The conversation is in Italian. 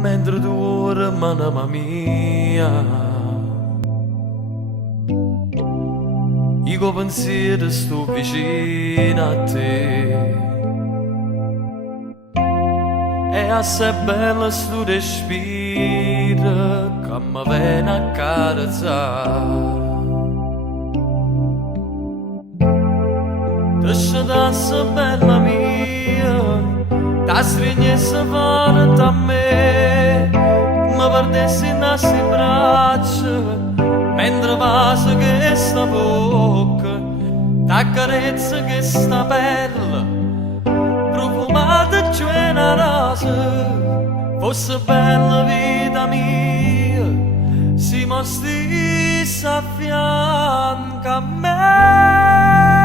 mentre tu ora mamma mia io pensiero sto vicino a te e assai bello sto respiro che mi viene a carezzare Lasciasse bella mia, ta stringesse forte a me, mi perdessi in queste braccia, mentre passa che sta bocca, ta carezza che sta pelle, profumata c'è una rosa, fosse bella vita mia, si mostri a fianco a me.